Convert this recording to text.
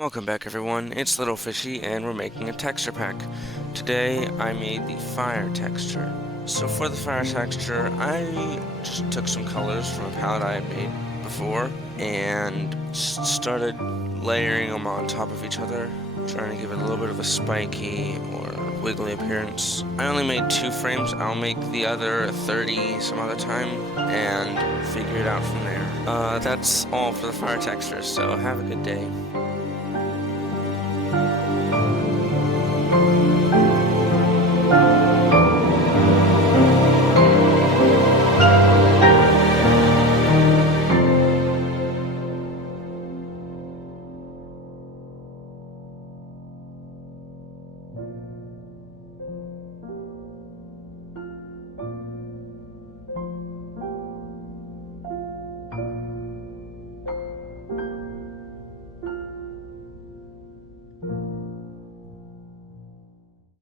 Welcome back everyone, it's Little Fishy and we're making a texture pack. Today I made the fire texture. So for the fire texture, I just took some colors from a palette I had made before and started layering them on top of each other, trying to give it a little bit of a spiky or wiggly appearance. I only made 2 frames, I'll make the other 30 some other time and figure it out from there. That's all for the fire texture, so have a good day.